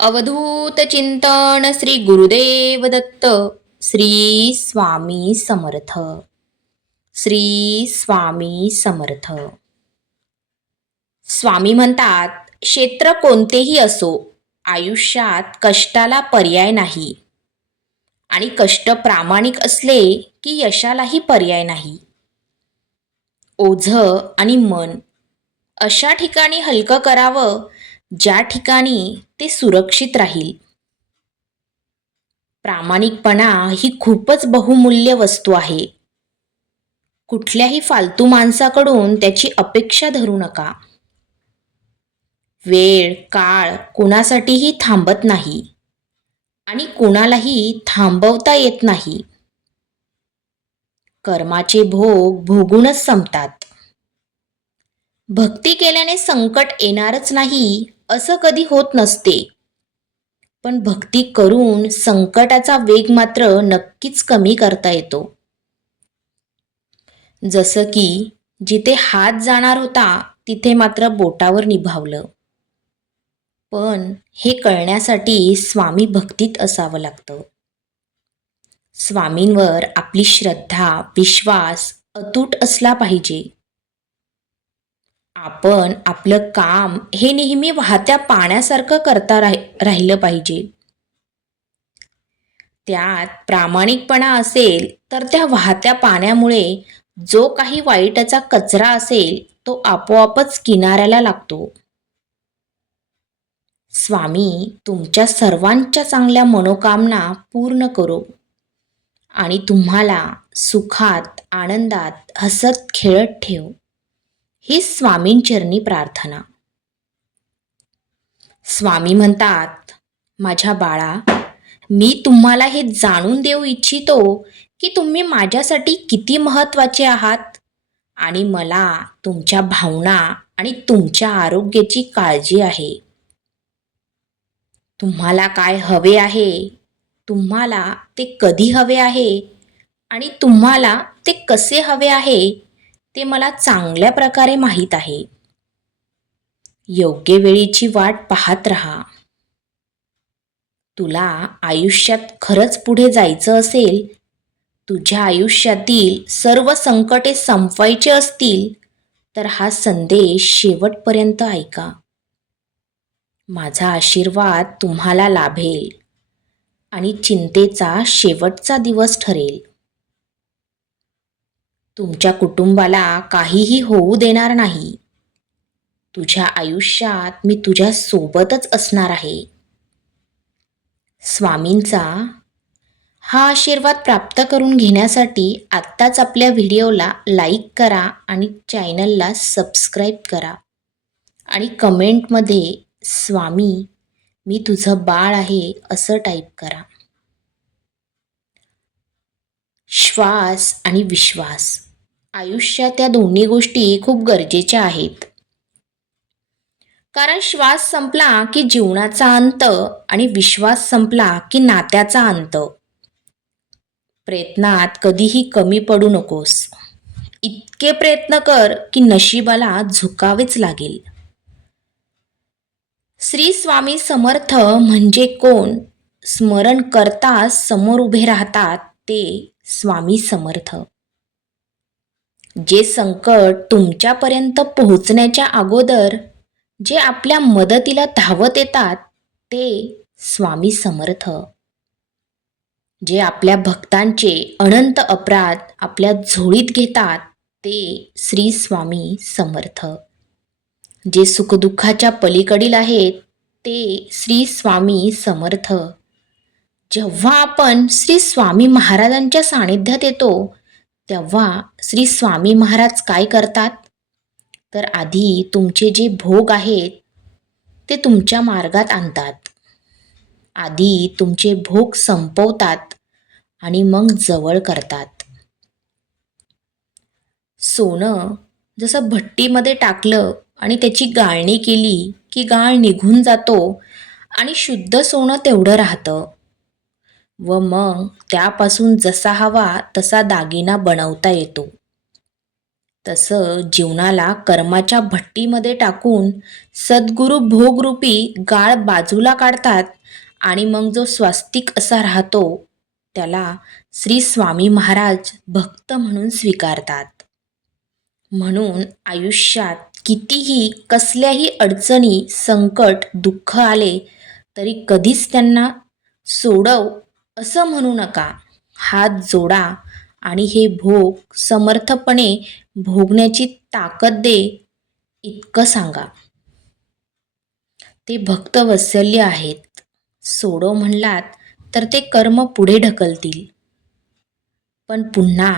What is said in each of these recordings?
अवधूत चिंतन श्री गुरुदेव दत्त. श्री स्वामी समर्थ. श्री स्वामी समर्थ. स्वामी म्हणतात, क्षेत्र कोणतेही असो, आयुष्यात कष्टाला पर्याय नाही आणि कष्ट प्रामाणिक असले की यशालाही पर्याय नाही. ओझं आणि मन अशा ठिकाणी हलकं करावं ज्या ठिकाणी ते सुरक्षित राहील. प्रामाणिकपणा ही खूपच बहुमूल्य वस्तू आहे. कुठल्याही फालतू माणसाकडून त्याची अपेक्षा धरू नका. वेळ काळ कुणासाठीही थांबत नाही आणि कुणालाही थांबवता येत नाही. कर्माचे भोग भोगूनच संपतात. भक्ती केल्याने संकट येणारच नाही असं कधी होत नसते, पण भक्ती करून संकटाचा वेग मात्र नक्कीच कमी करता येतो. जसं की जिथे हात जाणार होता तिथे मात्र बोटावर निभावलं. पण हे कळण्यासाठी स्वामी भक्तीत असावं लागतं. स्वामींवर आपली श्रद्धा विश्वास अतूट असला पाहिजे. आपण आपलं काम हे नेहमी वाहत्या पाण्यासारखं करता राहिलं पाहिजे. त्यात प्रामाणिकपणा असेल तर त्या वाहत्या पाण्यामुळे जो काही वाईटाचा कचरा असेल तो आपोआपच किनाऱ्याला लागतो. स्वामी तुमच्या सर्वांच्या चांगल्या मनोकामना पूर्ण करो आणि तुम्हाला सुखात आनंदात हसत खेळत ठेव, ही स्वामींचरणी प्रार्थना. स्वामी म्हणतात, माझ्या बाळा, मी तुम्हाला हे जाणून देऊ इच्छितो की तुम्ही माझ्यासाठी किती महत्त्वाचे आहात आणि मला तुमच्या भावना आणि तुमच्या आरोग्याची काळजी आहे. तुम्हाला काय हवे आहे, तुम्हाला ते कधी हवे आहे आणि तुम्हाला ते कसे हवे आहे ते मला चांगल्या प्रकारे माहीत आहे. योग्य वेळीची वाट पाहत राहा. तुला आयुष्यात खरंच पुढे जायचं असेल, तुझ्या आयुष्यातील सर्व संकटे संपवायची असतील तर हा संदेश शेवटपर्यंत ऐका. माझा आशीर्वाद तुम्हाला लाभेल आणि चिंतेचा शेवटचा दिवस ठरेल. तुमच्या कुटुंबाला काहीही होऊ देणार नाही. तुझ्या आयुष्यात मी तुझ्या सोबतच असणार आहे. स्वामींचा हा आशीर्वाद प्राप्त करून घेण्यासाठी आत्ताच आपल्या व्हिडिओला लाईक करा आणि चॅनलला सबस्क्राईब करा आणि कमेंटमध्ये स्वामी मी तुझं बाळ आहे असं टाईप करा. श्वास आणि विश्वास आयुष्यात या दोन्ही गोष्टी खूप गरजेच्या आहेत. कारण श्वास संपला की जीवनाचा अंत आणि विश्वास संपला की नात्याचा अंत. प्रयत्नात कधीही कमी पडू नकोस. इतके प्रयत्न कर की नशिबाला झुकावेच लागेल. श्री स्वामी समर्थ म्हणजे कोण? स्मरण करताच समोर उभे राहतात ते स्वामी समर्थ. जे संकट तुमच्यापर्यंत पोहोचण्याच्या अगोदर जे आपल्या मदतीला धावत येतात ते स्वामी समर्थ. जे आपल्या भक्तांचे अनंत अपराध आपल्या झोळीत घेतात ते श्री स्वामी समर्थ. जे सुखदुःखाच्या पलीकडील आहेत ते श्री स्वामी समर्थ. जेव्हा आपण श्री स्वामी महाराजांच्या सानिध्यात येतो तेव्हा श्री स्वामी महाराज काय करतात तर आधी तुमचे जे भोग आहेत ते तुमच्या मार्गात आणतात. आधी तुमचे भोग संपवतात आणि मग जवळ करतात. सोनं जसं भट्टीमध्ये टाकलं आणि त्याची गाळणी केली की गाळ निघून जातो आणि शुद्ध सोनं तेवढं राहतं व मग त्यापासून जसा हवा तसा दागिना बनवता येतो. तसं जीवनाला कर्माच्या भट्टीमध्ये टाकून सद्गुरू भोगरूपी गाळ बाजूला काढतात आणि मग जो स्वास्तिक असा राहतो त्याला श्री स्वामी महाराज भक्त म्हणून स्वीकारतात. म्हणून आयुष्यात कितीही कसल्याही अडचणी, संकट, दुःख आले तरी कधीच त्यांना सोडव असं म्हणू नका. हात जोडा आणि हे भोग समर्थपणे भोगण्याची ताकद दे इतकं सांगा. ते भक्तवत्सल्य आहेत. सोडव म्हणलात तर ते कर्म पुढे ढकलतील, पण पुन्हा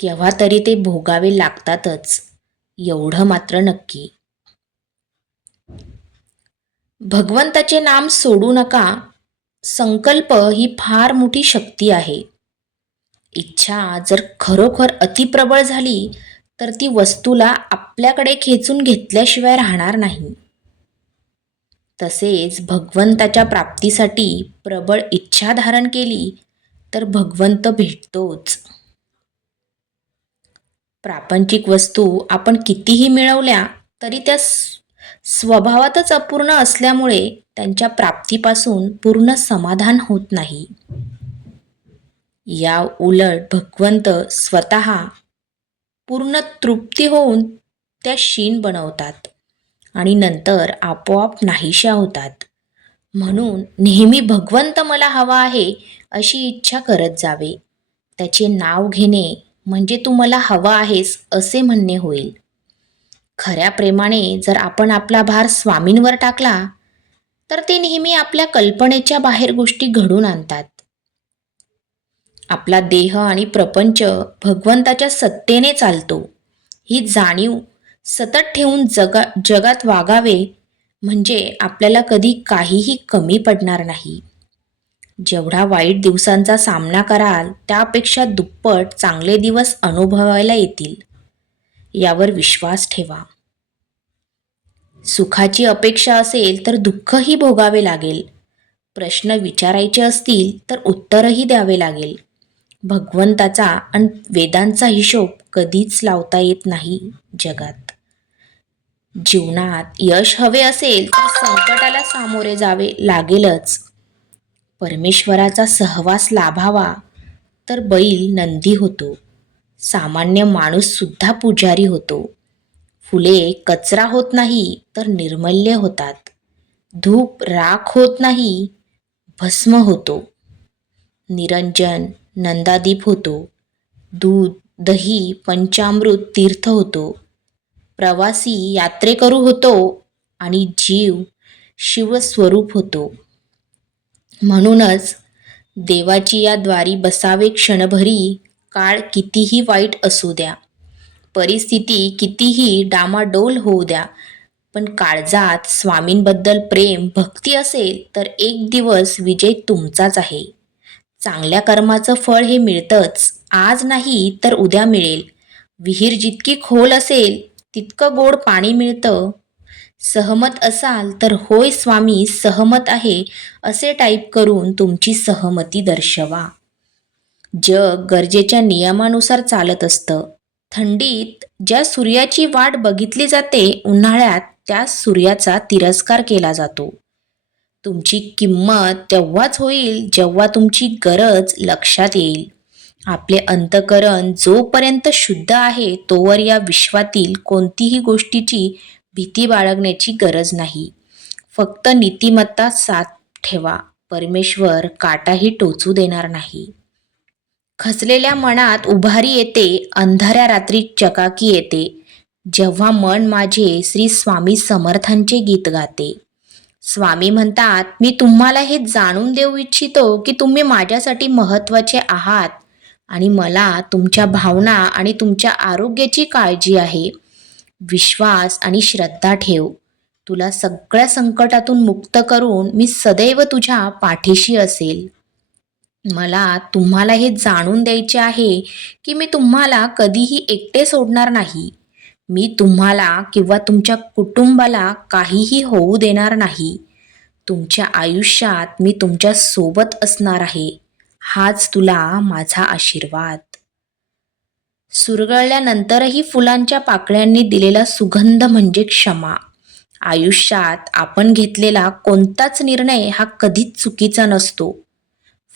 केव्हा तरी ते भोगावे लागतातच, एवढं मात्र नक्की. भगवंताचे नाम सोडू नका. संकल्प ही फार मोठी शक्ती आहे. इच्छा जर खरोखर अतिप्रबळ झाली तर ती वस्तूला आपल्याकडे खेचून घेतल्याशिवाय राहणार नाही. तसेच भगवंताच्या प्राप्तीसाठी प्रबळ इच्छा धारण केली तर भगवंत भेटतोच. प्रापंचिक वस्तू आपण कितीही मिळवल्या तरी त्या स्वभावातच अपूर्ण असल्यामुळे त्यांच्या प्राप्तीपासून पूर्ण समाधान होत नाही. या उलट भगवंत स्वतः पूर्ण तृप्ती होऊन त्या क्षीण बनवतात आणि नंतर आपोआप नाहीशा होतात. म्हणून नेहमी भगवंत मला हवा आहे अशी इच्छा करत जावे. त्याचे नाव घेणे म्हणजे तू मला हवा आहेस असे म्हणणे होईल. खऱ्या प्रेमाने जर आपण आपला भार स्वामींवर टाकला तर ते नेहमी आपल्या कल्पनेच्या बाहेर गोष्टी घडून आणतात. आपला देह आणि प्रपंच भगवंताच्या सत्तेने चालतो ही जाणीव सतत ठेवून जगात वागावे म्हणजे आपल्याला कधी काहीही कमी पडणार नाही. जेवढा वाईट दिवसांचा सामना कराल त्यापेक्षा दुप्पट चांगले दिवस अनुभवायला येतील, यावर विश्वास ठेवा. सुखाची अपेक्षा असेल तर दुःखही भोगावे लागेल. प्रश्न विचारायचे असतील तर उत्तरही द्यावे लागेल. भगवंताचा आणि वेदांचा हिशोब कधीच लावता येत नाही जगात. जीवनात यश हवे असेल तर संकटाला सामोरे जावे लागेलच. परमेश्वराचा सहवास लाभावा तर बैल नंदी होतो. सामान्य माणूस सुद्धा पुजारी होतो. फुले कचरा होत नाही तर निर्मल्य होतात. धूप राख होत नाही, भस्म होतो. निरंजन नंदादीप होतो. दूध, दही, पंचामृत तीर्थ होतो. प्रवासी यात्रेकरू होतो आणि जीव शिवस्वरूप होतो. म्हणूनच देवाची या द्वारी बसावे क्षणभरी. काळ कितीही वाईट असू द्या, परिस्थिती कितीही डामाडोल होऊ द्या, पण काळजात स्वामींबद्दल प्रेम भक्ती असेल तर एक दिवस विजय तुमचाच आहे. चांगल्या कर्माचं फळ हे मिळतंच. आज नाही तर उद्या मिळेल. विहीर जितकी खोल असेल तितकं गोड पाणी मिळतं. सहमत असाल तर होय स्वामी सहमत आहे असे टाईप करून तुमची सहमती दर्शवा. जग गरजेच्या नियमानुसार चालत असतं. थंडीत ज्या सूर्याची वाट बघितली जाते, उन्हाळ्यात त्या सूर्याचा तिरस्कार केला जातो. तुमची किंमत तेव्हाच होईल जेव्हा तुमची गरज लक्षात येईल. आपले अंतःकरण जोपर्यंत शुद्ध आहे तोवर या विश्वातील कोणतीही गोष्टीची भीती बाळगण्याची गरज नाही. फक्त नीतिमत्ता साथ ठेवा. परमेश्वर काटाही टोचू देणार नाही. खचलेल्या मनात उभारी येते, अंधाऱ्या रात्री चकाकी येते, जेव्हा मन माझे श्री स्वामी समर्थांचे गीत गाते. स्वामी म्हणतात, मी तुम्हाला हे जाणून देऊ इच्छितो की तुम्ही माझ्यासाठी महत्त्वाचे आहात आणि मला तुमच्या भावना आणि तुमच्या आरोग्याची काळजी आहे. विश्वास आणि श्रद्धा ठेव. तुला सगळ्या संकटातून मुक्त करून मी सदैव तुझ्या पाठीशी असेल. मला तुम्हाला हे जाणून द्यायचे आहे की मी तुम्हाला कधीही एकटे सोडणार नाही. मी तुम्हाला किंवा तुमच्या कुटुंबाला काहीही होऊ देणार नाही. तुमच्या आयुष्यात मी तुमच्या सोबत असणार आहे. हाच तुला माझा आशीर्वाद. सुरगळल्यानंतरही फुलांच्या पाकळ्यांनी दिलेला सुगंध म्हणजे क्षमा. आयुष्यात आपण घेतलेला कोणताच निर्णय हा कधीच चुकीचा नसतो.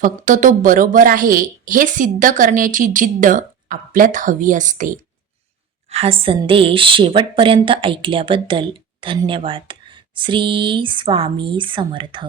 फक्त तो बरोबर आहे हे सिद्ध करण्याची जिद्द आपल्यात हवी असते. हा संदेश शेवटपर्यंत ऐकल्याबद्दल धन्यवाद. श्री स्वामी समर्थ.